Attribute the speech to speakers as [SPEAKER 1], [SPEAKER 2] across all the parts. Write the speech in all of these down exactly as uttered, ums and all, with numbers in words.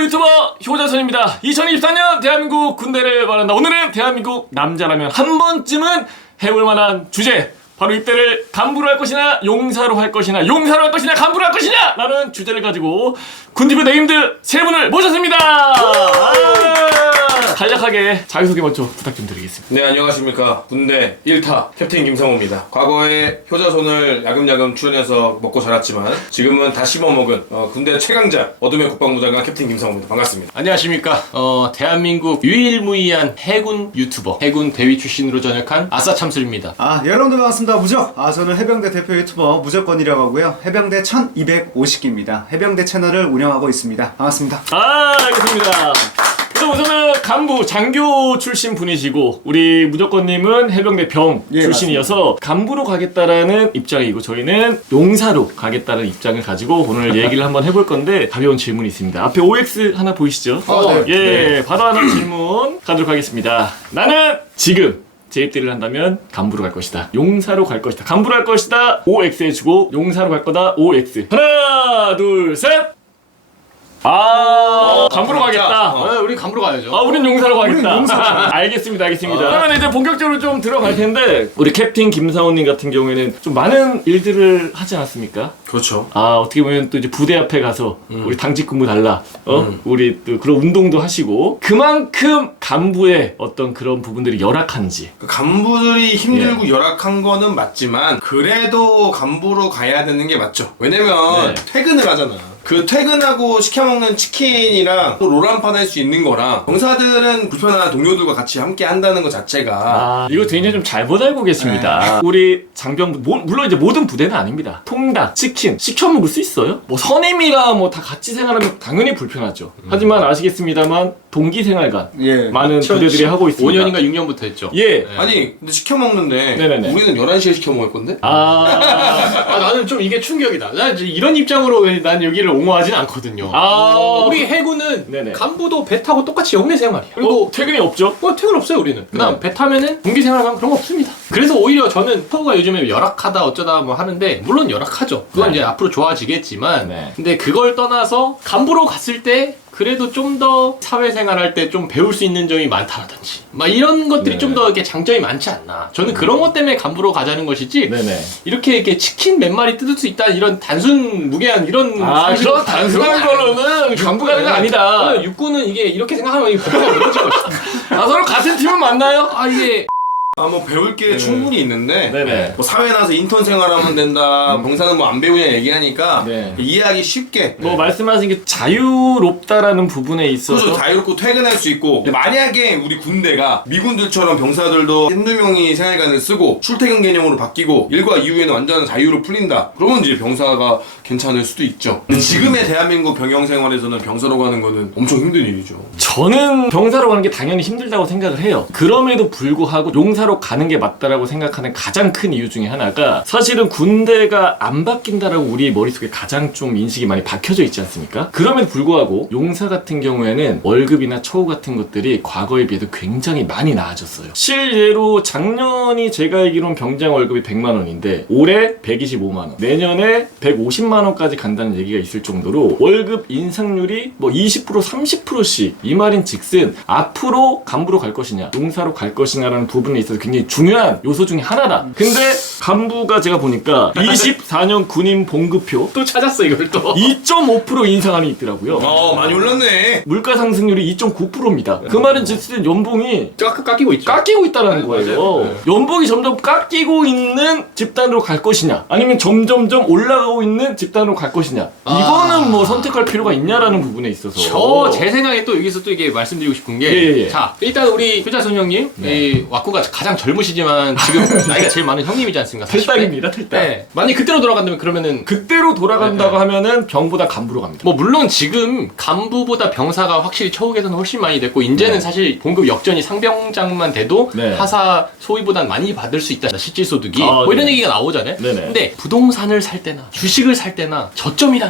[SPEAKER 1] 대표 유튜버 효자손입니다. 이천이십사 년 대한민국 군대를 말한다. 오늘은 대한민국 남자라면 한 번쯤은 해볼 만한 주제, 바로 입대를 간부로 할 것이냐 용사로 할 것이냐 용사로 할 것이냐 간부로 할 것이냐 라는 주제를 가지고 군티비 네임드 세 분을 모셨습니다. 아, 간략하게 자기소개 먼저 부탁 좀 드리겠습니다.
[SPEAKER 2] 네, 안녕하십니까. 군대 일 타 캡틴 김상호입니다. 과거에 효자손을 야금야금 출연해서 먹고 자랐지만 지금은 다 씹어먹은 어, 군대 최강자 어둠의 국방부장관 캡틴 김상호입니다. 반갑습니다.
[SPEAKER 3] 안녕하십니까. 어, 대한민국 유일무이한 해군 유튜버, 해군 대위 출신으로 전역한 아싸 참술입니다.
[SPEAKER 4] 아, 여러분들 반갑습니다. 무적. 아, 저는 해병대 대표 유튜버 무적권이라고 하고요. 해병대 천이백오십 기입니다. 해병대 채널을 운영하고 있습니다. 반갑습니다.
[SPEAKER 1] 아, 알겠습니다. 그럼 우선은 간부 장교 출신 분이시고 우리 무조건님은 해병대 병
[SPEAKER 4] 예,
[SPEAKER 1] 출신이어서 맞습니다. 간부로 가겠다라는 입장이고 저희는 용사로 가겠다는 입장을 가지고 오늘 얘기를 한번 해볼 건데 가벼운 질문이 있습니다. 앞에 오엑스 하나 보이시죠?
[SPEAKER 4] 어, 네.
[SPEAKER 1] 예,
[SPEAKER 4] 네.
[SPEAKER 1] 바로 하나 질문 가도록 하겠습니다. 나는 지금 재입대를 한다면 간부로 갈 것이다. 용사로 갈 것이다. 간부로 갈 것이다. 오엑스 해주고 용사로 갈 거다. 오엑스. 하나, 둘, 셋. 아, 간부로 가겠다.
[SPEAKER 3] 어, 우리 간부로 가야죠.
[SPEAKER 1] 아, 우린 용사로 가겠다.
[SPEAKER 4] 우린 용사.
[SPEAKER 1] 알겠습니다, 알겠습니다.
[SPEAKER 3] 어.
[SPEAKER 1] 그러면 이제 본격적으로 좀 들어갈 텐데 우리 캡틴 김상호님 같은 경우에는 좀 많은 일들을 하지 않았습니까?
[SPEAKER 2] 그렇죠.
[SPEAKER 1] 아, 어떻게 보면 또 이제 부대 앞에 가서
[SPEAKER 3] 음.
[SPEAKER 1] 우리 당직 근무 달라, 어,
[SPEAKER 3] 음.
[SPEAKER 1] 우리 또 그런 운동도 하시고 그만큼 간부의 어떤 그런 부분들이 열악한지.
[SPEAKER 2] 그 간부들이 힘들고
[SPEAKER 1] 예.
[SPEAKER 2] 열악한 거는 맞지만 그래도 간부로 가야 되는 게 맞죠. 왜냐면
[SPEAKER 1] 네.
[SPEAKER 2] 퇴근을 하잖아. 그 퇴근하고 시켜먹는 치킨이랑 또 롤 한 판 할 수 있는 거랑 병사들은 불편한 동료들과 같이 함께 한다는 것 자체가
[SPEAKER 1] 아, 이거 굉장히 좀 잘못 알고 계십니다. 우리 장병, 모, 물론 이제 모든 부대는 아닙니다. 통닭, 치킨, 시켜 먹을 수 있어요? 뭐 선임이랑 뭐 다 같이 생활하면 당연히 불편하죠.
[SPEAKER 3] 음.
[SPEAKER 1] 하지만 아시겠습니다만 동기 생활관
[SPEAKER 4] 예.
[SPEAKER 1] 많은 부대들이 하고 있습니다.
[SPEAKER 3] 오 년인가 육 년부터 했죠.
[SPEAKER 1] 예.
[SPEAKER 3] 네.
[SPEAKER 2] 아니 근데 시켜먹는데
[SPEAKER 1] 네네네.
[SPEAKER 2] 우리는 열한 시에 시켜먹을 건데?
[SPEAKER 1] 아,
[SPEAKER 3] 아, 나는 좀 이게 충격이다. 나 이제 이런 입장으로 난 여기를 옹호하진 않거든요.
[SPEAKER 1] 아,
[SPEAKER 3] 우리 해군은
[SPEAKER 1] 네네.
[SPEAKER 3] 간부도 배 타고 똑같이 영내 생활이야.
[SPEAKER 1] 그리고
[SPEAKER 3] 그리고
[SPEAKER 1] 퇴근이 없죠?
[SPEAKER 3] 뭐 퇴근 없어요 우리는. 그다음
[SPEAKER 1] 네.
[SPEAKER 3] 배 타면은 동기 생활하면 그런 거 없습니다. 그래서 오히려 저는 서구가 요즘에 열악하다 어쩌다 뭐 하는데 물론 열악하죠. 그건
[SPEAKER 1] 네.
[SPEAKER 3] 이제 앞으로 좋아지겠지만
[SPEAKER 1] 네.
[SPEAKER 3] 근데 그걸 떠나서 간부로 갔을 때 그래도 좀 더 사회생활 할 때 좀 배울 수 있는 점이 많다라든지 막 이런 것들이
[SPEAKER 1] 네.
[SPEAKER 3] 좀 더 이렇게 장점이 많지 않나. 저는 그런 것 때문에 간부로 가자는 것이지.
[SPEAKER 1] 네네.
[SPEAKER 3] 이렇게 이렇게 치킨 몇 마리 뜯을 수 있다 이런 단순 무게한 이런
[SPEAKER 1] 아,
[SPEAKER 3] 사실-
[SPEAKER 1] 그런 단순한 걸로는 간부 가는 거 아니다.
[SPEAKER 3] 네, 육군은 이게 이렇게 생각하면 이 법화가 무너질 것이다.
[SPEAKER 1] 아, 서로 같은 팀은 맞나요?
[SPEAKER 3] 아 이게
[SPEAKER 2] 아 뭐 배울 게 충분히 있는데
[SPEAKER 1] 네네.
[SPEAKER 2] 뭐 사회 나서 인턴 생활하면 된다 병사는 뭐 안 배우냐 얘기하니까
[SPEAKER 1] 네.
[SPEAKER 2] 이해하기 쉽게
[SPEAKER 1] 뭐 말씀하신 게 자유롭다라는 부분에 있어서
[SPEAKER 2] 그래서 자유롭고 퇴근할 수 있고 근데 만약에 우리 군대가 미군들처럼 병사들도 한두 명이 생활관을 쓰고 출퇴근 개념으로 바뀌고 일과 이후에는 완전 자유로 풀린다 그러면 이제 병사가 괜찮을 수도 있죠 근데 지금의 대한민국 병영 생활에서는 병사로 가는 거는 엄청 힘든 일이죠
[SPEAKER 1] 저는 병사로 가는 게 당연히 힘들다고 생각을 해요. 그럼에도 불구하고 용사로 가는 게 맞다라고 생각하는 가장 큰 이유 중에 하나가 사실은 군대가 안 바뀐다라고 우리 머릿속에 가장 좀 인식이 많이 박혀져 있지 않습니까? 그럼에도 불구하고 용사 같은 경우에는 월급이나 처우 같은 것들이 과거에 비해도 굉장히 많이 나아졌어요. 실례로 작년이 제가 알기로는 병장 월급이 백만 원인데 올해 백이십오만 원, 내년에 백오십만 원까지 간다는 얘기가 있을 정도로 월급 인상률이 뭐 이십 퍼센트 삼십 퍼센트씩 이 말인 즉슨 앞으로 간부로 갈 것이냐 용사로 갈 것이냐라는 부분에 있어서 굉장히 중요한 요소 중에 하나다. 근데 간부가 제가 보니까 이십사 년 군인 봉급표
[SPEAKER 3] 또 찾았어 이걸 또.
[SPEAKER 1] 이 점 오 퍼센트 인상안이 있더라고요.
[SPEAKER 2] 어 많이 올랐네
[SPEAKER 1] 물가 상승률이 이 점 구 퍼센트입니다. 그 말은 즉슨 연봉이
[SPEAKER 3] 깎, 깎이고 있죠.
[SPEAKER 1] 깎이고 있다는
[SPEAKER 3] 네,
[SPEAKER 1] 거예요.
[SPEAKER 3] 맞아요. 네.
[SPEAKER 1] 연봉이 점점 깎이고 있는 집단으로 갈 것이냐, 아니면 점점점 올라가고 있는 집단으로 갈 것이냐.
[SPEAKER 3] 아.
[SPEAKER 1] 이거는 뭐 선택할 필요가 있냐라는 부분에 있어서.
[SPEAKER 3] 저 제 생각에 또 여기서 또 이게 말씀드리고 싶은 게,
[SPEAKER 1] 예, 예, 예.
[SPEAKER 3] 자 일단 우리 효자손 형님,
[SPEAKER 1] 네.
[SPEAKER 3] 이 왁구가 가장 젊으시지만 지금 나이가 제일 많은 형님이지 않습니까? 사십 대?
[SPEAKER 1] 탈당입니다, 탈당.
[SPEAKER 3] 네. 만약 그때로 돌아간다면 그러면은
[SPEAKER 1] 그때로 돌아간다고
[SPEAKER 3] 네, 네.
[SPEAKER 1] 하면은 병보다 간부로 갑니다.
[SPEAKER 3] 뭐 물론 지금 간부보다 병사가 확실히 처우 개선은 훨씬 많이 됐고 이제는
[SPEAKER 1] 네.
[SPEAKER 3] 사실 봉급 역전이 상병장만 돼도
[SPEAKER 1] 네.
[SPEAKER 3] 하사 소위보단 많이 받을 수 있다. 실질 소득이
[SPEAKER 1] 아,
[SPEAKER 3] 뭐 이런
[SPEAKER 1] 네.
[SPEAKER 3] 얘기가 나오잖아요.
[SPEAKER 1] 네네.
[SPEAKER 3] 근데 부동산을 살 때나 주식을 살 때나 저점이라는 게 있잖아요.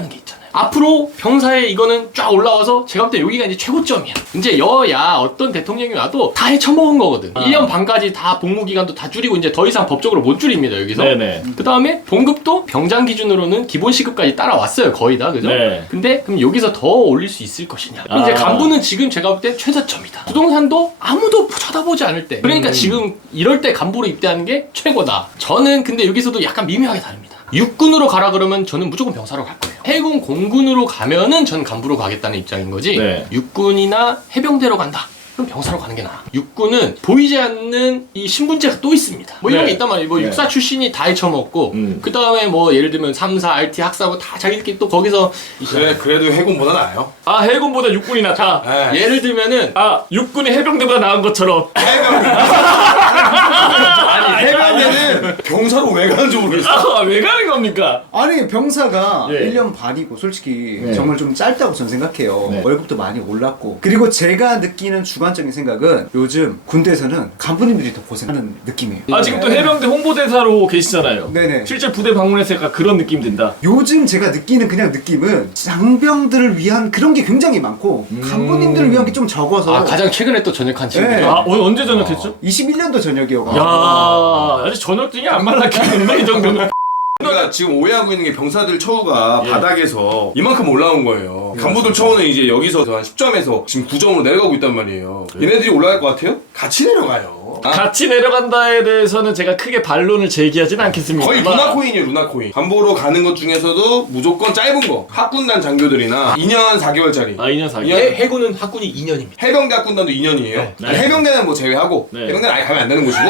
[SPEAKER 3] 앞으로 병사에 이거는 쫙 올라와서 제가 볼 때 여기가 이제 최고점이야. 이제 여야 어떤 대통령이 와도 다 헤쳐먹은 거거든.
[SPEAKER 1] 아.
[SPEAKER 3] 일 년 반까지 다 복무 기간도 다 줄이고 이제 더 이상 법적으로 못 줄입니다 여기서.
[SPEAKER 1] 네네.
[SPEAKER 3] 그 다음에 봉급도 병장 기준으로는 기본 시급까지 따라왔어요 거의 다 그죠?
[SPEAKER 1] 네.
[SPEAKER 3] 근데 그럼 여기서 더 올릴 수 있을 것이냐?
[SPEAKER 1] 아.
[SPEAKER 3] 이제 간부는 지금 제가 볼 때 최저점이다. 부동산도 아무도 쳐다보지 않을 때. 그러니까
[SPEAKER 1] 음.
[SPEAKER 3] 지금 이럴 때 간부로 입대하는 게 최고다. 저는 근데 여기서도 약간 미묘하게 다릅니다. 육군으로 가라 그러면 저는 무조건 병사로 갈 거예요. 해군 공군으로 가면은 전 간부로 가겠다는 입장인 거지.
[SPEAKER 1] 네.
[SPEAKER 3] 육군이나 해병대로 간다. 그럼 병사로 가는 게 나아. 육군은 보이지 않는 이 신분제가 또 있습니다. 뭐 이런
[SPEAKER 1] 네.
[SPEAKER 3] 게 있단 말이에요. 뭐
[SPEAKER 1] 네.
[SPEAKER 3] 육사 출신이 다 헤쳐먹고,
[SPEAKER 1] 음.
[SPEAKER 3] 그 다음에 뭐 예를 들면 삼 사, 알티, 학사고 다 자기들끼리 또 거기서
[SPEAKER 2] 그래 그래도 해군보다 나아요.
[SPEAKER 1] 아 해군보다 육군이 낫다.
[SPEAKER 2] 네.
[SPEAKER 3] 예를 들면은
[SPEAKER 1] 아 육군이 해병대보다 나은 것처럼.
[SPEAKER 2] 아니 해병대는 병사로 왜 가는지 모르겠어.
[SPEAKER 1] 아, 왜 가는 겁니까?
[SPEAKER 4] 아니 병사가
[SPEAKER 1] 예.
[SPEAKER 4] 일 년 반이고 솔직히
[SPEAKER 1] 네.
[SPEAKER 4] 정말 좀 짧다고 저는 생각해요.
[SPEAKER 1] 네.
[SPEAKER 4] 월급도 많이 올랐고 그리고 제가 느끼는 주관적인 생각은 요즘 군대에서는 간부님들이 더 고생하는 느낌이에요.
[SPEAKER 1] 아 지금 또 해병대 홍보대사로 계시잖아요.
[SPEAKER 4] 네네.
[SPEAKER 1] 실제 부대 방문해서 약간 그런 느낌 든다.
[SPEAKER 4] 요즘 제가 느끼는 그냥 느낌은 장병들을 위한 그런 게 굉장히 많고
[SPEAKER 1] 음.
[SPEAKER 4] 간부님들을 위한 게 좀 적어서
[SPEAKER 3] 아 가장 최근에 또 전역한 친구들.
[SPEAKER 4] 네.
[SPEAKER 1] 아 어, 언제 전역했죠?
[SPEAKER 4] 이십일 년도 전역이어가지고
[SPEAKER 1] 야 아직 전역증이 안 말랐겠는데 이 정도면.
[SPEAKER 2] 그러니까 지금 오해하고 있는 게 병사들 처우가
[SPEAKER 1] 예.
[SPEAKER 2] 바닥에서 이만큼 올라온 거예요. 간부들 처우는 이제 여기서 한 십 점에서 지금 구 점으로 내려가고 있단 말이에요. 얘네들이 올라갈 것 같아요? 같이 내려가요. 아,
[SPEAKER 1] 같이 내려간다에 대해서는 제가 크게 반론을 제기하진 않겠습니다.
[SPEAKER 2] 거의 루나코인이에요, 루나코인. 간부로 가는 것 중에서도 무조건 짧은 거. 학군단 장교들이나 이 년 사 개월짜리.
[SPEAKER 1] 아 이 년 사
[SPEAKER 2] 예.
[SPEAKER 1] 개월.
[SPEAKER 3] 해, 해군은 학군이 이 년입니다.
[SPEAKER 2] 해병대 학군단도 이 년이에요.
[SPEAKER 1] 네.
[SPEAKER 2] 아니, 해병대는 뭐 제외하고
[SPEAKER 1] 네.
[SPEAKER 2] 해병대는 아예 가면 안 되는 곳이고.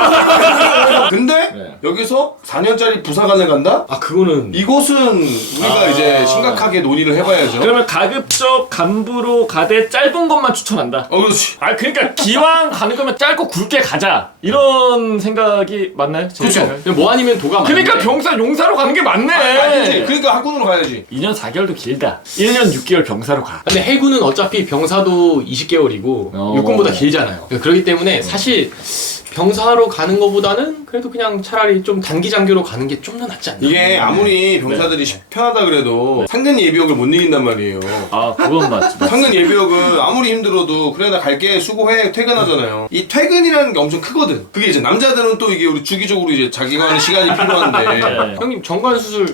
[SPEAKER 2] 근데
[SPEAKER 1] 네.
[SPEAKER 2] 여기서 사 년짜리 부사관을 간다?
[SPEAKER 3] 아 그거는
[SPEAKER 2] 이곳은 우리가
[SPEAKER 1] 아.
[SPEAKER 2] 이제 심각하게 논의를 해봐야죠.
[SPEAKER 1] 그러면 가급적 간부로 가되 짧은 것만 추천한다.
[SPEAKER 2] 어 그렇지.
[SPEAKER 1] 아 그러니까 기왕 가는 거면 짧고 굵게 가자 이런 생각이 맞나요? 제
[SPEAKER 2] 그렇죠.
[SPEAKER 1] 생각은?
[SPEAKER 3] 뭐 아니면 도가
[SPEAKER 1] 그러니까
[SPEAKER 3] 많은데.
[SPEAKER 1] 병사 용사로 가는 게 맞네.
[SPEAKER 2] 아니지. 그러니까 학군으로 가야지.
[SPEAKER 1] 이 년 사 개월도 길다. 일 년 육 개월 병사로 가.
[SPEAKER 3] 근데 해군은 어차피 병사도 이십 개월이고
[SPEAKER 1] 어.
[SPEAKER 3] 육군보다 길잖아요. 그렇기 때문에 사실 병사로 가는 것보다는 그래도 그냥 차라리 좀 단기 장교로 가는 게 좀 더 낫지 않나.
[SPEAKER 2] 이게 아무리 병사들이 편하다 그래도 상근 예비역을 못 이긴단 말이에요.
[SPEAKER 1] 아 그건 맞지.
[SPEAKER 2] 상근 예비역은 아무리 힘들어도 그래 나 갈게 수고해 퇴근하잖아요. 이 퇴근이라는 게 엄청 크거든. 그게 이제 남자들은 또 이게 우리 주기적으로 이제 자기가 하는 시간이 필요한데
[SPEAKER 1] 네.
[SPEAKER 3] 형님 정관 수술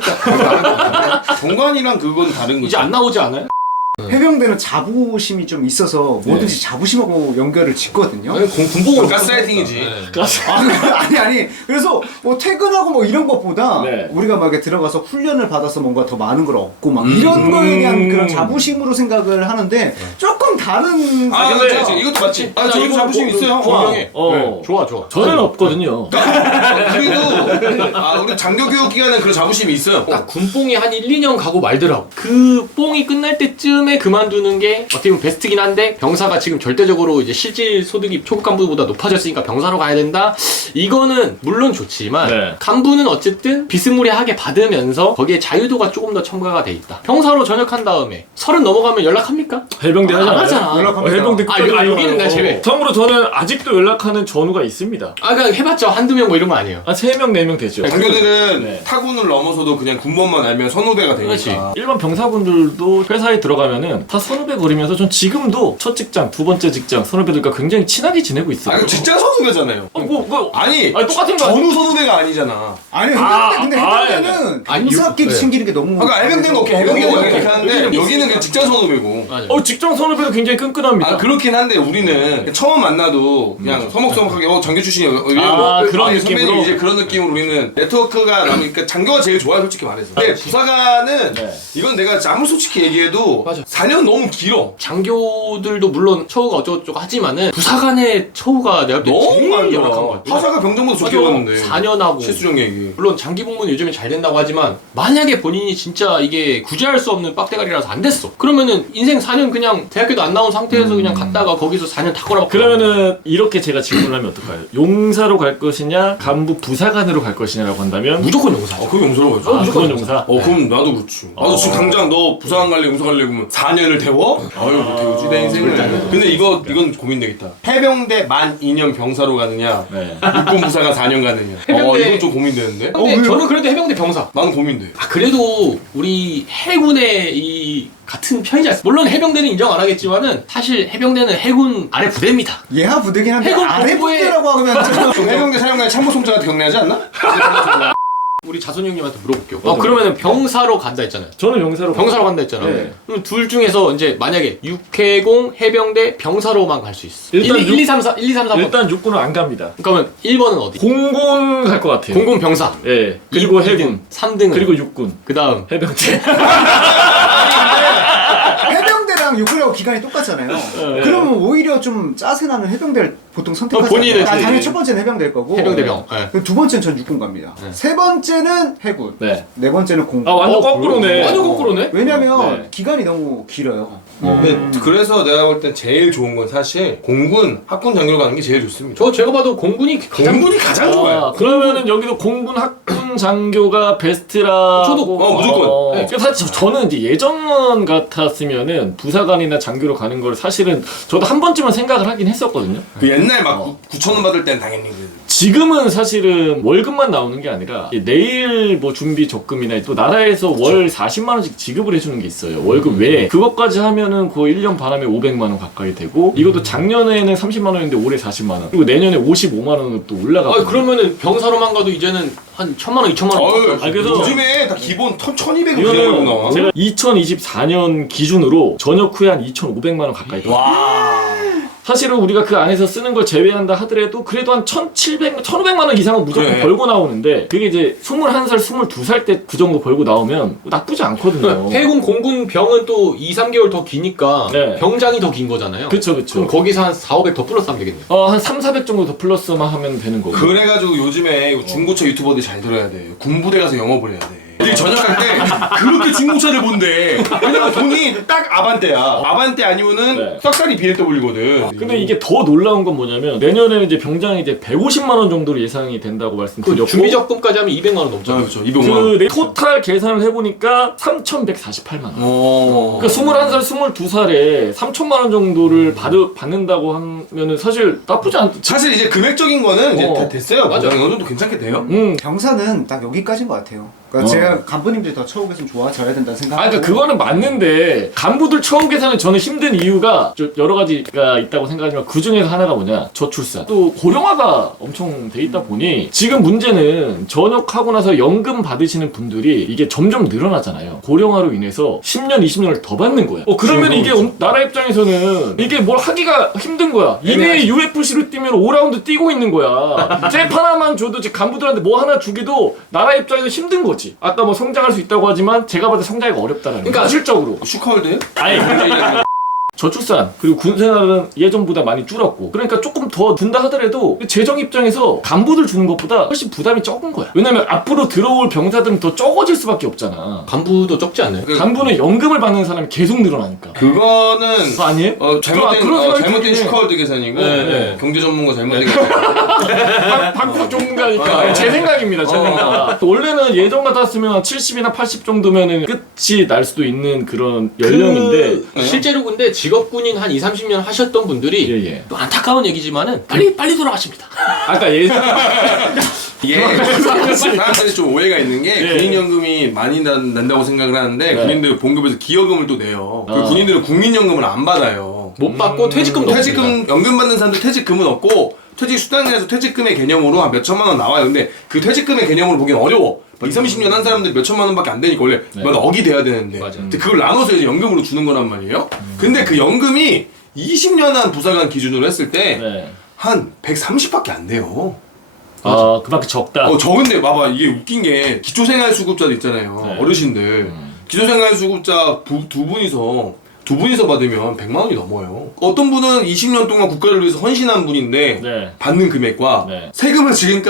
[SPEAKER 3] 하셨잖아요.
[SPEAKER 2] 정관이랑 그건 다른 거지.
[SPEAKER 3] 이제 안 나오지 않아요?
[SPEAKER 4] 해병대는 자부심이 좀 있어서 뭐든지 자부심하고 연결을 짓거든요.
[SPEAKER 3] 아니, 군- 군복으로
[SPEAKER 2] 가스라이팅이지.
[SPEAKER 3] 네.
[SPEAKER 4] 아, 아니 아니 그래서 뭐 퇴근하고 뭐 이런 것보다
[SPEAKER 1] 네.
[SPEAKER 4] 우리가 막 이렇게 들어가서 훈련을 받아서 뭔가 더 많은 걸 얻고 막
[SPEAKER 2] 음.
[SPEAKER 4] 이런 거에 대한 그런 자부심으로 생각을 하는데 조금 다른
[SPEAKER 2] 아
[SPEAKER 1] 근데-
[SPEAKER 2] 근데 이것도 맞지. 아
[SPEAKER 3] 나
[SPEAKER 2] 저도
[SPEAKER 3] 이거
[SPEAKER 2] 자부심
[SPEAKER 3] 뭐-
[SPEAKER 2] 있어요.
[SPEAKER 3] 분명해.
[SPEAKER 1] 어.
[SPEAKER 3] 네, 좋아 좋아.
[SPEAKER 1] 저는 없거든요.
[SPEAKER 2] 아, 그래도 아 우리 장교 교육 기간은 그런 자부심이 있어요.
[SPEAKER 3] 딱 군뽕이 한 일, 이 년 가고 말더라고. 그 뽕이 끝날 때쯤에 그만두는 게 어떻게 보면 베스트긴 한데 병사가 지금 절대적으로 이제 실질 소득이 초급 간부보다 높아졌으니까 병사로 가야 된다. 이거는 물론 좋지만
[SPEAKER 1] 네.
[SPEAKER 3] 간부는 어쨌든 비스무리하게 받으면서 거기에 자유도가 조금 더 첨가가 돼 있다. 병사로 전역한 다음에 서른 넘어가면 연락합니까?
[SPEAKER 1] 해병대
[SPEAKER 3] 아,
[SPEAKER 1] 하잖아요.
[SPEAKER 3] 하잖아.
[SPEAKER 4] 연락합니다.
[SPEAKER 1] 어, 해병대
[SPEAKER 3] 아,
[SPEAKER 1] 끝까지
[SPEAKER 3] 아, 여기는
[SPEAKER 1] 연락하고.
[SPEAKER 3] 나 제외.
[SPEAKER 1] 참고로 저는 아직도 연락하는 전우가 있습니다.
[SPEAKER 3] 아 그냥 해봤죠. 한두 명 뭐 이런 거 아니에요.
[SPEAKER 1] 아 세 명 네 명 되죠.
[SPEAKER 2] 장교들은
[SPEAKER 1] 네.
[SPEAKER 2] 타군을 넘어서도 그냥 군번만 알면 선후배가 되니까.
[SPEAKER 3] 그렇지.
[SPEAKER 1] 일반 병사분들도 회사에 들어가면은 다 선후배 거리면서 전 지금도 첫 직장, 두 번째 직장 선후배들과 굉장히 친하게 지내고 있어요.
[SPEAKER 2] 아 이거 직장 선후배잖아요.
[SPEAKER 1] 어, 뭐, 뭐,
[SPEAKER 2] 아니,
[SPEAKER 1] 아니, 똑같은 거
[SPEAKER 2] 전후 선후배가 아니잖아.
[SPEAKER 4] 아니
[SPEAKER 1] 아,
[SPEAKER 4] 해병대 근데
[SPEAKER 1] 아,
[SPEAKER 4] 해병대는
[SPEAKER 3] 아니,
[SPEAKER 4] 병사끼리
[SPEAKER 3] 네.
[SPEAKER 4] 챙기는 게 너무
[SPEAKER 2] 그러니까 해병대는 오케이, 해병대는 이렇게 하는데 여기는 그냥 직장 선후배고.
[SPEAKER 3] 맞아요.
[SPEAKER 1] 어, 직장 선후배도 굉장히 끈끈합니다.
[SPEAKER 2] 아 그렇긴 한데 우리는 처음 만나도 그냥 서먹서먹하게 어 장교 출신이 어, 이런
[SPEAKER 1] 아,
[SPEAKER 2] 뭐,
[SPEAKER 1] 그런
[SPEAKER 2] 아니,
[SPEAKER 1] 느낌으로?
[SPEAKER 2] 선배님 이제 그런 느낌으로 우리는 네트워크가 남으니까 장교가 제일 좋아요 솔직히 말해서. 근데 부사관은
[SPEAKER 1] 네.
[SPEAKER 2] 이건 내가 아무리 솔직히 얘기해도
[SPEAKER 3] 맞아.
[SPEAKER 2] 사 년 너무 길어.
[SPEAKER 3] 장교들도 물론 처우가 어쩌고저쩌고 하지만은 부사관의 처우가 내가 볼때
[SPEAKER 2] 너무
[SPEAKER 3] 제일
[SPEAKER 2] 많이
[SPEAKER 3] 열악한 것
[SPEAKER 2] 좋아.
[SPEAKER 3] 같아.
[SPEAKER 2] 하사가 병정보다 좋게 봤는데.
[SPEAKER 3] 사 년 하고
[SPEAKER 2] 실수령 얘기.
[SPEAKER 3] 물론 장기 복무는 요즘에 잘 된다고 하지만 만약에 본인이 진짜 이게 구제할 수 없는 빡대가리라서 안 됐어. 그러면은 인생 사 년 그냥 대학교도 도 안 나온 상태에서 그냥 갔다가 거기서 사 년 다 걸어봤고.
[SPEAKER 1] 그러면은 이렇게 제가 질문을 하면 어떨까요? 용사로 갈 것이냐 간부 부사관으로 갈 것이냐라고 한다면
[SPEAKER 3] 무조건 용사죠.
[SPEAKER 2] 어, 그럼 용서로 가죠.
[SPEAKER 1] 아, 그건 용사.
[SPEAKER 2] 어, 그럼 나도 그렇지. 나도
[SPEAKER 1] 어.
[SPEAKER 2] 지금 당장 너 부사관 갈래, 용서 갈래 그러면 사 년을 태워? 아유, 못 태우지, 내 인생을. 근데 이거, 이건 고민되겠다. 해병대 만 이 년 병사로 가느냐,
[SPEAKER 1] 네.
[SPEAKER 2] 육군 부사관 사 년 가느냐. 어,
[SPEAKER 3] 해병대-
[SPEAKER 2] 이건 좀 고민되는데?
[SPEAKER 3] 근데
[SPEAKER 4] 어,
[SPEAKER 3] 저는 그래도 해병대 병사.
[SPEAKER 2] 나는 고민돼.
[SPEAKER 3] 아 그래도 우리 해군의 이 같은 편이지 않습니까? 물론 해병대는 인정 안 하겠지만은 사실 해병대는 해군 아래 부대입니다.
[SPEAKER 4] 예하 부대긴 한데
[SPEAKER 3] 해군
[SPEAKER 4] 아래
[SPEAKER 3] 본부에-
[SPEAKER 4] 부대라고 하면 좀
[SPEAKER 2] 그럼 해병대 사령관이 참모총장한테 경례하지 않나?
[SPEAKER 3] 우리 자손 형님한테 물어볼게요. 어, 그러면은 병사로 간다 했잖아요.
[SPEAKER 1] 저는 용사로
[SPEAKER 3] 병사로 간다 했잖아요.
[SPEAKER 1] 네.
[SPEAKER 3] 그럼 둘 중에서 이제 만약에 육해공, 해병대, 병사로만 갈 수 있어.
[SPEAKER 1] 일단
[SPEAKER 3] 일,
[SPEAKER 1] 육-
[SPEAKER 3] 이, 삼, 사, 일, 이, 삼, 사 번.
[SPEAKER 1] 일단 육군은 안 갑니다.
[SPEAKER 3] 그러면 일 번은 어디?
[SPEAKER 1] 공군 갈 것 같아요.
[SPEAKER 3] 공군 병사.
[SPEAKER 1] 예. 그리고 해군.
[SPEAKER 3] 삼 등은
[SPEAKER 1] 그리고 육군.
[SPEAKER 3] 그 다음
[SPEAKER 1] 해병대.
[SPEAKER 4] 해병대랑 육군하고 기간이 똑같잖아요. 그러면 오히려 좀 짜세 나는 해병대를 보통 선택하지
[SPEAKER 3] 어, 본인은
[SPEAKER 4] 않아요. 아,
[SPEAKER 3] 이제-
[SPEAKER 4] 당연히 첫 번째는 해병대일 거고
[SPEAKER 3] 해병대병. 네.
[SPEAKER 4] 그두 번째는 전 육군 갑니다. 세 번째는 해군.
[SPEAKER 1] 네.
[SPEAKER 4] 네 번째는 공군.
[SPEAKER 1] 아 완전
[SPEAKER 3] 어,
[SPEAKER 1] 거꾸로네.
[SPEAKER 3] 완전 거꾸로네?
[SPEAKER 4] 왜냐면
[SPEAKER 1] 네.
[SPEAKER 4] 기간이 너무 길어요.
[SPEAKER 2] 근데 그래서 내가 볼 땐 제일 좋은 건 사실 공군, 학군 장교로 가는 게 제일 좋습니다.
[SPEAKER 3] 저 제가 봐도 공군이 가장
[SPEAKER 2] 공군이 가장 좋아요.
[SPEAKER 1] 아, 그러면은 여기도 공군 학군 장교가 베스트라.
[SPEAKER 3] 저도-
[SPEAKER 2] 어, 무조건.
[SPEAKER 1] 네. 사실 저- 저는 이제 예전 같았으면은 부사관이나 장교로 가는 걸 사실은 저도 한 번쯤은 생각을 하긴 했었거든요.
[SPEAKER 2] 그 옛날 막 구천 원 받을 땐 당연히 그
[SPEAKER 1] 지금은 사실은 월급만 나오는 게 아니라 내일 뭐 준비 적금이나 또 나라에서 월 사십만 원씩 지급을 해주는 게 있어요. 월급 외에. 그것까지 하면은 거의 일 년 반 하면 오백만 원 가까이 되고 이것도 작년에는 삼십만 원인데 올해 사십만 원. 그리고 내년에 오십오만 원으로 또 올라가고.
[SPEAKER 3] 아 그러면은 병사로만 가도 이제는 한 천만 원, 이천만 원.
[SPEAKER 2] 어휴,
[SPEAKER 1] 아, 그래서-
[SPEAKER 2] 요즘에 다 기본 천이백을 그냥
[SPEAKER 1] 이거는
[SPEAKER 2] 나와.
[SPEAKER 1] 제가 이천이십사 년 기준으로 전역 후에 한 이천오백만 원 가까이.
[SPEAKER 2] 와.
[SPEAKER 1] 사실은 우리가 그 안에서 쓰는 걸 제외한다 하더라도 그래도 한 천칠백, 천오백만 원 이상은 무조건
[SPEAKER 2] 그래.
[SPEAKER 1] 벌고 나오는데 그게 이제 스물한 살, 스물두 살 때 그 정도 벌고 나오면 나쁘지 않거든요.
[SPEAKER 3] 해군 공군 병은 또 이, 삼 개월 더 기니까
[SPEAKER 1] 네.
[SPEAKER 3] 병장이 더 긴 거잖아요.
[SPEAKER 1] 그쵸, 그쵸.
[SPEAKER 3] 그럼 거기서 한 사오백 더 플러스 하면 되겠네요.
[SPEAKER 1] 어, 한 삼사백 정도 더 플러스만 하면 되는 거고.
[SPEAKER 2] 그래가지고 요즘에 이거 중고차 유튜버들이 잘 들어야 돼. 군부대 가서 영업을 해야 돼. 우리 전역할 때 그렇게 중고차를 본대. 왜냐면 돈이 딱 아반떼야. 아반떼 아니면은
[SPEAKER 1] 네.
[SPEAKER 2] 싹싸리 비엠더블유거든.
[SPEAKER 1] 근데 이게 더 놀라운 건 뭐냐면 내년에는 이제 병장이 이제 백오십만 원 정도로 예상이 된다고
[SPEAKER 3] 그
[SPEAKER 1] 말씀드렸고
[SPEAKER 3] 준비적금까지 하면 이백만 원
[SPEAKER 2] 아,
[SPEAKER 3] 넘잖아요.
[SPEAKER 2] 그렇죠. 이백만 원.
[SPEAKER 1] 그 네- 토탈 계산을 해보니까 삼천백사십팔만 원.
[SPEAKER 2] 어.
[SPEAKER 1] 그러니까 스물한 살, 스물두 살에 삼천만 원 정도를 받, 받는다고 하면은 사실 나쁘지 않.
[SPEAKER 2] 사실 이제 금액적인 거는 이제
[SPEAKER 1] 어.
[SPEAKER 2] 다 됐어요.
[SPEAKER 3] 맞아.
[SPEAKER 2] 맞아. 어느 정도 괜찮게 돼요.
[SPEAKER 1] 음.
[SPEAKER 4] 병사는 딱 여기까지인 것 같아요. 그러니까
[SPEAKER 1] 어.
[SPEAKER 4] 제가 간부님들이 더 처우 계속 좋아져야 된다는 생각.
[SPEAKER 1] 아, 그러니까 그거는 맞는데 간부들 처음 계산은 저는 힘든 이유가 좀 여러 가지가 있다고 생각하지만 그 중에서 하나가 뭐냐 저출산 또 고령화가 엄청 돼 있다 보니 지금 문제는 전역하고 나서 연금 받으시는 분들이 이게 점점 늘어나잖아요. 고령화로 인해서 십 년, 이십 년을 더 받는 거야. 어 그러면 이게 엄- 나라 입장에서는 이게 뭘 하기가 힘든 거야. 이미 유에프씨로 뛰면 오 라운드 뛰고 있는 거야. 잽 하나만 줘도 이제 간부들한테 뭐 하나 주기도 나라 입장에서 힘든 거지. 아까 뭐 성장할 수 있다고 하지만 제가 봐도 성장이 어렵다는 거야.
[SPEAKER 3] 그러니까
[SPEAKER 1] 실적으로.
[SPEAKER 2] 슈카월드예요?
[SPEAKER 1] 아니 저출산 그리고 군생활은 예전보다 많이 줄었고 그러니까 조금 더 든다 하더라도 재정 입장에서 간부들 주는 것보다 훨씬 부담이 적은 거야. 왜냐면 앞으로 들어올 병사들은 더 적어질 수밖에 없잖아.
[SPEAKER 3] 간부도 적지 않아요?
[SPEAKER 2] 그-
[SPEAKER 1] 간부는 연금을 받는 사람이 계속 늘어나니까.
[SPEAKER 2] 그거는
[SPEAKER 1] 그거 아니에요?
[SPEAKER 2] 어, 잘못된
[SPEAKER 1] 그런
[SPEAKER 2] 어,
[SPEAKER 1] 생각이
[SPEAKER 2] 잘못된
[SPEAKER 1] 들긴 해.
[SPEAKER 2] 슈카월드 계산이고
[SPEAKER 3] 네, 네.
[SPEAKER 2] 경제 전문가 잘못된 계산.
[SPEAKER 1] 박- 박사 전문가니까
[SPEAKER 2] 어.
[SPEAKER 1] 제 생각입니다. 제
[SPEAKER 2] 어.
[SPEAKER 1] 생각. 원래는 예전 같았으면 칠십이나 팔십 정도면은 끝이 날 수도 있는 그런 연령인데.
[SPEAKER 3] 그 실제로 근데 직업군인 한 이, 삼십 년 하셨던 분들이
[SPEAKER 1] 예예.
[SPEAKER 3] 또 안타까운 얘기지만은 빨리 빨리 돌아가십니다.
[SPEAKER 1] 아까 예.
[SPEAKER 2] 이게 사람들이 좀 오해가 있는 게
[SPEAKER 1] 예.
[SPEAKER 2] 군인연금이 많이 난, 난다고 생각을 하는데
[SPEAKER 1] 네.
[SPEAKER 2] 군인들 본급에서 기여금을 또 내요. 그
[SPEAKER 1] 아.
[SPEAKER 2] 군인들은 국민연금을 안 받아요.
[SPEAKER 3] 못 받고 퇴직금도 없습니다.
[SPEAKER 2] 퇴직금 연금 받는 사람들 퇴직금은 없고 퇴직 수당에서 퇴직금의 개념으로 한 몇 천만 원 나와요. 근데 그 퇴직금의 개념으로 보기엔 어려워. 막 이, 삼십 년 한 사람들 몇 천만 원밖에 안 되니까 원래
[SPEAKER 1] 네.
[SPEAKER 2] 몇 억이 돼야 되는데.
[SPEAKER 3] 맞아.
[SPEAKER 2] 근데 그걸 나눠서 이제 연금으로 주는 거란 말이에요. 근데 그 연금이 이십 년 한 부사관 기준으로 했을 때
[SPEAKER 1] 네.
[SPEAKER 2] 한 백삼십밖에 안 돼요.
[SPEAKER 1] 아 그만큼 적다.
[SPEAKER 2] 어, 적은데 봐봐 이게 웃긴 게 기초생활수급자도 있잖아요.
[SPEAKER 1] 네.
[SPEAKER 2] 어르신들
[SPEAKER 1] 음.
[SPEAKER 2] 기초생활수급자 부, 두 분이서 두 분이서 받으면 백만 원이 넘어요. 어떤 분은 이십 년 동안 국가를 위해서 헌신한 분인데
[SPEAKER 1] 네.
[SPEAKER 2] 받는 금액과
[SPEAKER 1] 네.
[SPEAKER 2] 세금을 지금까지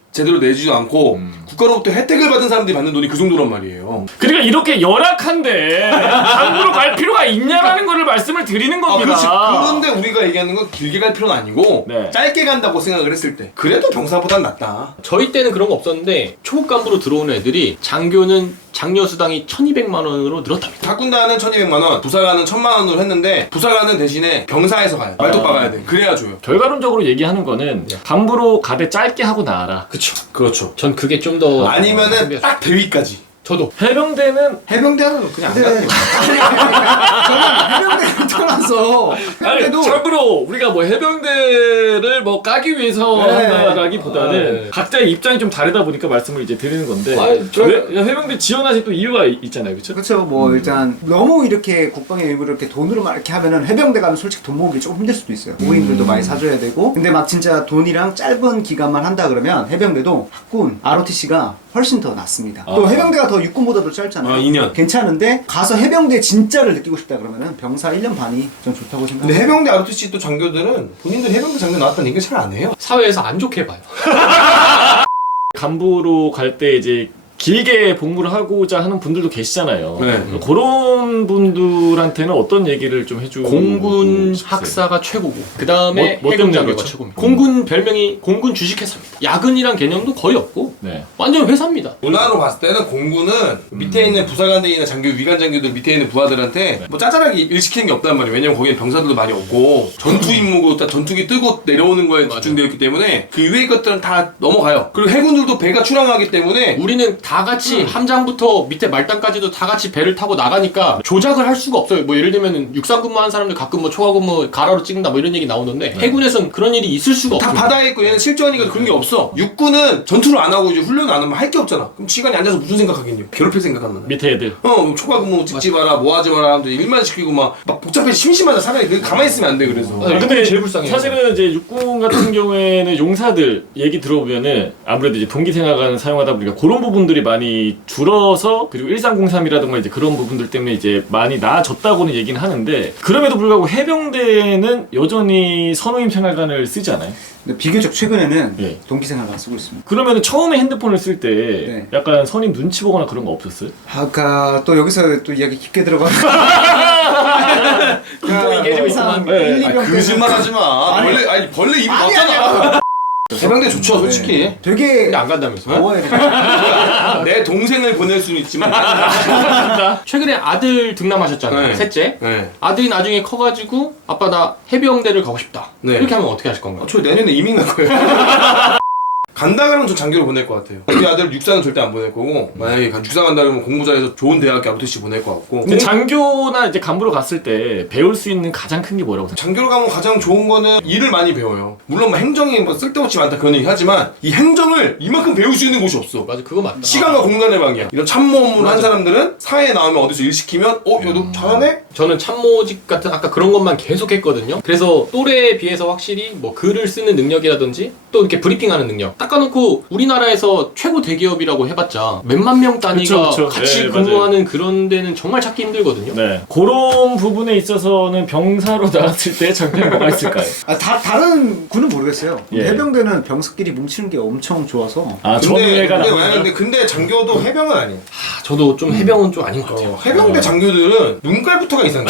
[SPEAKER 2] 제대로 내지도 않고
[SPEAKER 1] 음.
[SPEAKER 2] 국가로부터 혜택을 받은 사람들이 받는 돈이 그 정도란 말이에요.
[SPEAKER 1] 그러니까 이렇게 열악한데 강부로 갈 필요가 있냐라는 거를 말씀을 드리는
[SPEAKER 2] 아,
[SPEAKER 1] 겁니다.
[SPEAKER 2] 그렇지. 그런데 우리가 얘기하는 건 길게 갈 필요는 아니고
[SPEAKER 1] 네.
[SPEAKER 2] 짧게 간다고 생각을 했을 때 그래도 병사보단 낫다.
[SPEAKER 3] 저희 때는 그런 거 없었는데 초급 간부로 들어오는 애들이 장교는 장려 수당이 천이백만 원으로 늘었답니다.
[SPEAKER 2] 학군단은 천이백만 원, 부사관은 천만 원으로 했는데 부사관은 대신에 병사에서 가요. 말뚝 박아야 돼. 그래야 줘요.
[SPEAKER 1] 결과론적으로 얘기하는 거는 간부로 가되 짧게 하고 나와라.
[SPEAKER 3] 그쵸.
[SPEAKER 2] 그렇죠.
[SPEAKER 3] 전 그게 좀 더
[SPEAKER 2] 아니면은 딱 대위까지.
[SPEAKER 3] 저도
[SPEAKER 1] 해병대는
[SPEAKER 2] 해병대는 그냥 안
[SPEAKER 4] 근데
[SPEAKER 2] 가요.
[SPEAKER 4] 저는 해병대를 떠나서
[SPEAKER 1] 아니
[SPEAKER 4] 해병대도
[SPEAKER 1] 참고로 우리가 뭐 해병대를 뭐 까기 위해서
[SPEAKER 4] 네.
[SPEAKER 1] 한다라기보다는
[SPEAKER 3] 네.
[SPEAKER 1] 각자의 입장이 좀 다르다 보니까 말씀을 이제 드리는 건데
[SPEAKER 3] 아니, 저-
[SPEAKER 1] 왜 해병대 지원하신 또 이유가 있- 있잖아요, 그렇죠?
[SPEAKER 4] 그렇죠. 뭐 일단 너무 이렇게 국방의 의무를 이렇게 돈으로 막 이렇게 하면은 해병대 가면 솔직히 돈 모으기 조금 힘들 수도 있어요. 모임들도 많이 사줘야 되고. 근데 막 진짜 돈이랑 짧은 기간만 한다 그러면 해병대도 학군 알오티씨가 훨씬 더 낫습니다. 또
[SPEAKER 1] 아.
[SPEAKER 4] 해병대가 더 육군보다도 짧잖아요.
[SPEAKER 2] 아, 이 년.
[SPEAKER 4] 괜찮은데 가서 해병대 진짜를 느끼고 싶다 그러면은 병사 일 년 반이 전 좋다고 생각합니다.
[SPEAKER 2] 근데 해병대 아르티씨 또 장교들은 본인들 해병대 장교 나왔다는 얘기를 잘 안 해요.
[SPEAKER 3] 사회에서 안 좋게 봐요.
[SPEAKER 1] 간부로 갈 때 이제 길게 복무를 하고자 하는 분들도 계시잖아요.
[SPEAKER 2] 네.
[SPEAKER 1] 그런 분들한테는 어떤 얘기를 좀 해주고
[SPEAKER 3] 공군
[SPEAKER 1] 싶으세요?
[SPEAKER 3] 학사가 최고고 그 다음에
[SPEAKER 1] 뭐- 뭐
[SPEAKER 3] 해군
[SPEAKER 1] 때문에
[SPEAKER 3] 장교가
[SPEAKER 1] 그렇죠?
[SPEAKER 3] 최고입니다. 공군 별명이 공군 주식회사입니다. 야근이란 개념도 거의 없고
[SPEAKER 1] 네.
[SPEAKER 3] 완전 회사입니다.
[SPEAKER 2] 문화로 봤을 때는 공군은 밑에 있는 부사관들이나 장교, 위관 장교들 밑에 있는 부하들한테 뭐 짜잘하게 일 시키는 게 없단 말이에요. 왜냐면 거기는 병사들도 많이 없고 전투 임무고 딱 전투기 뜨고 내려오는 거에 집중되어 있기 때문에 그 이외의 것들은 다 넘어가요. 그리고 해군들도 배가 출항하기 때문에
[SPEAKER 3] 우리는 다 같이 함장부터 밑에 말단까지도 다 같이 배를 타고 나가니까 조작을 할 수가 없어요. 뭐 예를 들면은 육상 근무하는 사람들 가끔 뭐 초과 근무 가라로 찍는다 뭐 이런 얘기 나오는데 해군에선 그런 일이 있을 수가
[SPEAKER 2] 다
[SPEAKER 3] 없어요.
[SPEAKER 2] 바다에 있고 얘는 실전이니까 그런 게 없어. 육군은 전투를 안 하고 이제 훈련 안 하면 할 게 없잖아. 그럼 지간에 앉아서 무슨 생각하겠냐? 괴롭힐 생각하면.
[SPEAKER 1] 밑에 애들.
[SPEAKER 2] 어, 초과 근무 찍지 마라, 뭐 하지 마라 하면서 일만 시키고 막, 막 복잡해서 심심하다. 사람이 그 가만히 있으면 안 돼, 그래서.
[SPEAKER 3] 아,
[SPEAKER 1] 근데
[SPEAKER 3] 제일 불쌍해요.
[SPEAKER 1] 사실은 이제 육군 같은 경우에는 용사들 얘기 들어보면은 아무래도 이제 동기 생활관을 사용하다 보니까 그런 부분들이 많이 줄어서 그리고 일삼공삼이라든가 이제 그런 부분들 때문에 이제 많이 나아졌다고는 얘기는 하는데 그럼에도 불구하고 해병대는 여전히 선후임 생활관을 쓰지 않아요?
[SPEAKER 4] 근데 비교적 최근에는
[SPEAKER 1] 예.
[SPEAKER 4] 동기생활만 쓰고 있습니다.
[SPEAKER 1] 그러면은 처음에 핸드폰을 쓸 때
[SPEAKER 4] 네.
[SPEAKER 1] 약간 선임 눈치 보거나 그런 거 없었어요?
[SPEAKER 4] 아까 또 여기서 또 이야기 깊게 들어가.
[SPEAKER 3] 구멍이 깨지고 있구만.
[SPEAKER 1] 네.
[SPEAKER 4] 일, 이 병
[SPEAKER 2] 아, 거짓말 하지 마.
[SPEAKER 4] 아니.
[SPEAKER 2] 벌레, 아니, 벌레 입이
[SPEAKER 4] 아니,
[SPEAKER 2] 넣었잖아. 해병대 좋죠, 솔직히.
[SPEAKER 4] 네. 되게
[SPEAKER 3] 근데 안 간다면서?
[SPEAKER 4] 좋아야 돼.
[SPEAKER 2] 내 동생을 보낼 수는 있지만.
[SPEAKER 3] 최근에 아들 등남하셨잖아요.
[SPEAKER 2] 네.
[SPEAKER 3] 셋째.
[SPEAKER 2] 네.
[SPEAKER 3] 아들이 나중에 커가지고 아빠 나 해병대를 가고 싶다.
[SPEAKER 2] 네.
[SPEAKER 3] 이렇게 하면 어떻게 하실 건가요?
[SPEAKER 2] 아, 저 내년에 이민 갈 거예요. 간다 그러면 전 장교로 보낼 것 같아요. 우리 아들 육사는 절대 안 보낼 거고 만약에 육사 간다 그러면 공부 잘해서 좋은 대학교 아르티씨 보낼 것 같고
[SPEAKER 1] 근데 장교나 이제 간부로 갔을 때 배울 수 있는 가장 큰 게 뭐라고 생각해요?
[SPEAKER 2] 장교로 가면 가장 좋은 거는 일을 많이 배워요. 물론 뭐 행정이 뭐 쓸데없이 많다 그런 얘기 하지만 이 행정을 이만큼 배울 수 있는 곳이 없어.
[SPEAKER 3] 맞아, 그거 맞다.
[SPEAKER 2] 시간과 공간의 방이야. 이런 참모 업무를 한
[SPEAKER 3] 맞아.
[SPEAKER 2] 사람들은 사회에 나오면 어디서 일 시키면 어? 야 너 잘하네?
[SPEAKER 3] 저는 참모직 같은 아까 그런 것만 계속 했거든요. 그래서 또래에 비해서 확실히 뭐 글을 쓰는 능력이라든지 또 이렇게 브리핑하는 능력 닦아놓고 우리나라에서 최고 대기업이라고 해봤자 몇만 명 단위가
[SPEAKER 1] 그쵸, 그쵸.
[SPEAKER 3] 같이
[SPEAKER 1] 네,
[SPEAKER 3] 근무하는 그런 데는 정말 찾기 힘들거든요.
[SPEAKER 1] 네. 그런 부분에 있어서는 병사로 나왔을 때 장점이 뭐가 있을까요?
[SPEAKER 4] 아, 다, 다른 군은 모르겠어요.
[SPEAKER 1] 예.
[SPEAKER 4] 해병대는 병사끼리 뭉치는 게 엄청 좋아서.
[SPEAKER 1] 아,
[SPEAKER 2] 근데,
[SPEAKER 1] 전우회가
[SPEAKER 2] 근데,
[SPEAKER 1] 나오나요?
[SPEAKER 2] 근데, 근데 장교도 해병은 아니에요.
[SPEAKER 3] 아, 저도 좀 해병은 좀 아닌 것 같아요.
[SPEAKER 2] 어, 해병대 장교들은 눈깔부터가 이상해.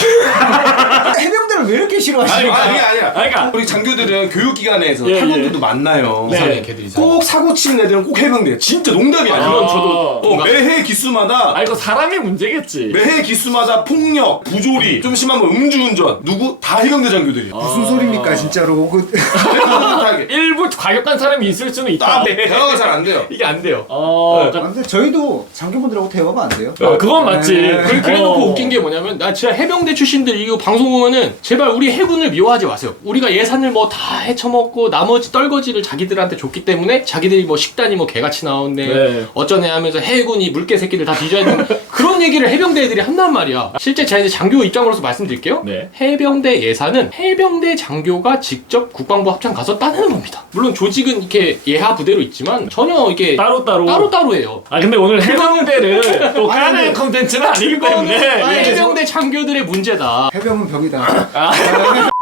[SPEAKER 4] 해병대를 왜 이렇게 싫어하시죠?
[SPEAKER 2] 아니, 아니, 아니야.
[SPEAKER 1] 아니, 그러니까
[SPEAKER 2] 우리 장교들은 교육기관에서
[SPEAKER 1] 예,
[SPEAKER 2] 학원들도
[SPEAKER 1] 예.
[SPEAKER 2] 만나요.
[SPEAKER 1] 네.
[SPEAKER 3] 이상해, 걔들이 이상해.
[SPEAKER 2] 꼭 사고 치는 애들은 꼭 해병대야. 진짜 농담이 아니야.
[SPEAKER 1] 그건
[SPEAKER 3] 저도
[SPEAKER 2] 어,
[SPEAKER 3] 뭔가-
[SPEAKER 2] 매해 기수마다
[SPEAKER 1] 아 이거 사람의 문제겠지.
[SPEAKER 2] 매해 기수마다 폭력, 부조리, 좀 심하면 음주운전 누구 다 해병대 장교들이야.
[SPEAKER 4] 무슨 소리입니까 진짜로. 그,
[SPEAKER 2] 못하게.
[SPEAKER 1] 일부 과격한 사람이 있을 수는 있다.
[SPEAKER 2] 딱 대화가 잘 안 돼요.
[SPEAKER 3] 이게 안 돼요.
[SPEAKER 1] 어,
[SPEAKER 4] 아,
[SPEAKER 1] 그러니까
[SPEAKER 4] 근데 저희도 장교분들하고 대화가 안 돼요.
[SPEAKER 1] 아, 그건 맞지.
[SPEAKER 4] 네.
[SPEAKER 3] 그래, 그래놓고
[SPEAKER 1] 어.
[SPEAKER 3] 웃긴 게 뭐냐면 나 진짜 해병대 출신들 이거 방송 보면은 제발 우리 해군을 미워하지 마세요. 우리가 예산을 뭐 다 헤쳐먹고 나머지 떨거지를 자기들한테 줬기 때문에 자기들이 뭐 식단이 뭐 개같이 나오는데
[SPEAKER 1] 네.
[SPEAKER 3] 어쩌네 하면서 해군이 물개 새끼들 다 뒤져야 되는 그런 얘기를 해병대 애들이 한단 말이야. 실제 제가 이제 장교 입장으로서 말씀드릴게요.
[SPEAKER 1] 네.
[SPEAKER 3] 해병대 예산은 해병대 장교가 직접 국방부 합참 가서 따내는 겁니다. 물론 조직은 이렇게 예하 부대로 있지만 전혀 이게
[SPEAKER 1] 따로따로.
[SPEAKER 3] 따로따로예요.
[SPEAKER 1] 아 근데 오늘 해병대를 또
[SPEAKER 4] 아니,
[SPEAKER 1] 까는
[SPEAKER 4] 근데-
[SPEAKER 1] 컨텐츠는 아니기
[SPEAKER 3] 이거는
[SPEAKER 1] 때문에 예.
[SPEAKER 3] 해병대 장교들의 문제다.
[SPEAKER 4] 해병은 병이다.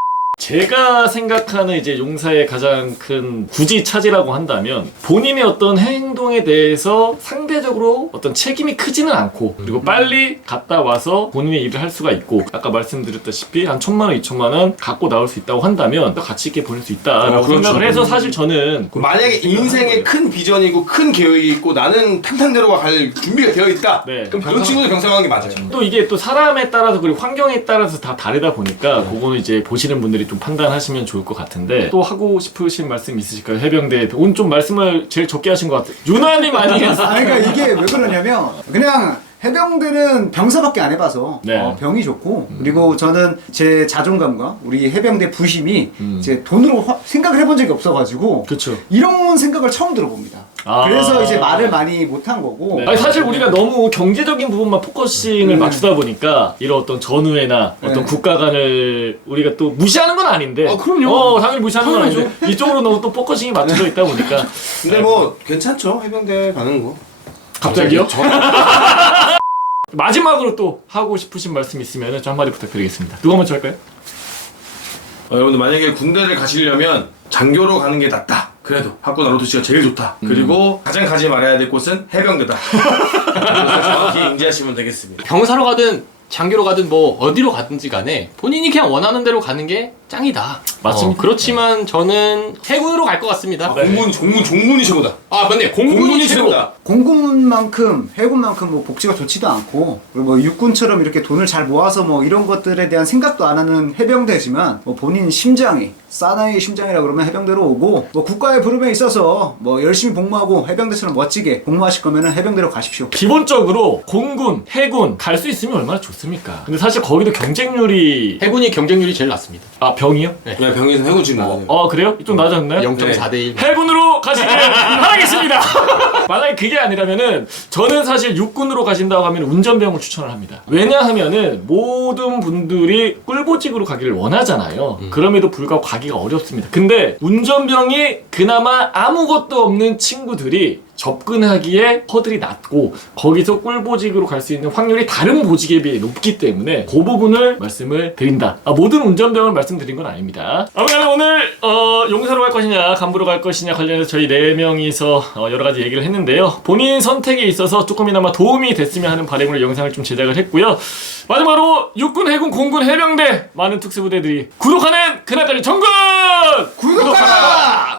[SPEAKER 1] 제가 생각하는 이제 용사의 가장 큰 굳이 차지라고 한다면 본인의 어떤 행동에 대해서 상대적으로 어떤 책임이 크지는 않고 그리고 빨리 갔다 와서 본인의 일을 할 수가 있고 아까 말씀드렸다시피 한 천만 원, 이천만 원 갖고 나올 수 있다고 한다면 또 가치 있게 보낼 수 있다라고
[SPEAKER 2] 어, 그렇죠.
[SPEAKER 1] 생각을 해서 사실 저는
[SPEAKER 2] 만약에 인생에 큰 비전이고 큰 계획이 있고 나는 탕탕대로 갈 준비가 되어 있다.
[SPEAKER 1] 네.
[SPEAKER 2] 그럼 그런 친구들 병사 가는 게 맞아요.
[SPEAKER 1] 또 이게 또 사람에 따라서 그리고 환경에 따라서 다 다르다 보니까 그거는 이제 보시는 분들이 좀 판단하시면 좋을 것 같은데 또 하고 싶으신 말씀 있으실까요? 해병대 오늘 좀 말씀을 제일 적게 하신 것 같아요. 유난히 많이 했어요.
[SPEAKER 4] 아 그러니까 이게 왜 그러냐면 그냥 해병대는 병사밖에 안 해봐서
[SPEAKER 1] 네.
[SPEAKER 4] 어, 병이 좋고 그리고 저는 제 자존감과 우리 해병대 부심이
[SPEAKER 1] 음.
[SPEAKER 4] 이제 돈으로 화- 생각을 해본 적이 없어가지고
[SPEAKER 1] 그쵸.
[SPEAKER 4] 이런 생각을 처음 들어봅니다.
[SPEAKER 1] 아.
[SPEAKER 4] 그래서 이제 말을 많이 못한 거고.
[SPEAKER 1] 아니 사실 우리가 너무 경제적인 부분만 포커싱을
[SPEAKER 4] 네.
[SPEAKER 1] 맞추다 보니까 이런 어떤 전우회나 어떤
[SPEAKER 4] 네.
[SPEAKER 1] 국가 간을 우리가 또 무시하는 건 아닌데
[SPEAKER 3] 아, 그럼요.
[SPEAKER 1] 어 당연히 무시하는 건
[SPEAKER 3] 당연하죠.
[SPEAKER 1] 아닌데 이쪽으로 너무 또 포커싱이 맞춰져 있다 보니까
[SPEAKER 2] 근데 뭐 괜찮죠 해병대 가는 거.
[SPEAKER 1] 갑자기요?
[SPEAKER 2] 저-
[SPEAKER 1] 마지막으로 또 하고 싶으신 말씀 있으면 좀 한마디 부탁드리겠습니다. 누가 먼저 할까요?
[SPEAKER 2] 어, 여러분들 만약에 군대를 가시려면 장교로 가는 게 낫다. 그래도 학군 아로토시가 제일 좋다. 그리고 가장 가지 말아야 될 곳은 해병대다. 그래서 정확히 인지하시면 되겠습니다.
[SPEAKER 3] 병사로 가든 장교로 가든 뭐 어디로 가든지 간에 본인이 그냥 원하는 대로 가는 게 짱이다.
[SPEAKER 1] 맞습니다.
[SPEAKER 3] 어, 그렇지만 저는 해군으로 갈 것 같습니다.
[SPEAKER 2] 아, 공군, 종군, 종군이 최고다.
[SPEAKER 3] 아 맞네. 공군이 최고.
[SPEAKER 2] 최고다.
[SPEAKER 4] 공군만큼 해군만큼 뭐 복지가 좋지도 않고 그리고 뭐 육군처럼 이렇게 돈을 잘 모아서 뭐 이런 것들에 대한 생각도 안 하는 해병대지만 뭐 본인 심장이 사나이의 심장이라 그러면 해병대로 오고 뭐 국가의 부름에 있어서 뭐 열심히 복무하고 해병대처럼 멋지게 복무하실 거면은 해병대로 가십시오.
[SPEAKER 1] 기본적으로 공군, 해군 갈 수 있으면 얼마나 좋습니까? 근데 사실 거기도 경쟁률이
[SPEAKER 3] 해군이 경쟁률이 제일 낮습니다.
[SPEAKER 1] 아 병이요?
[SPEAKER 2] 그냥 병에서 해군 지금 나가요.
[SPEAKER 1] 어 그래요? 좀 낮았나요?
[SPEAKER 3] 영 점 사 대 일.
[SPEAKER 1] 해군으로 가시길 바라겠습니다. 만약에 그게 아니라면은 저는 사실 육군으로 가신다고 하면 운전병을 추천을 합니다. 왜냐하면은 모든 분들이 꿀보직으로 가기를 원하잖아요. 그럼에도 불구하고 가기가 어렵습니다. 근데 운전병이 그나마 아무것도 없는 친구들이 접근하기에 허들이 낮고 거기서 꿀보직으로 갈 수 있는 확률이 다른 보직에 비해 높기 때문에 그 부분을 말씀을 드린다. 아, 모든 운전병을 말씀드린 건 아닙니다. 아무튼 오늘 어, 용사로 갈 것이냐 간부로 갈 것이냐 관련해서 저희 네 명이서 어, 여러 가지 얘기를 했는데요. 본인 선택에 있어서 조금이나마 도움이 됐으면 하는 바람으로 영상을 좀 제작을 했고요. 마지막으로 육군, 해군, 공군, 해병대 많은 특수부대들이 구독하는 그날까지 정군!
[SPEAKER 4] 구독하라!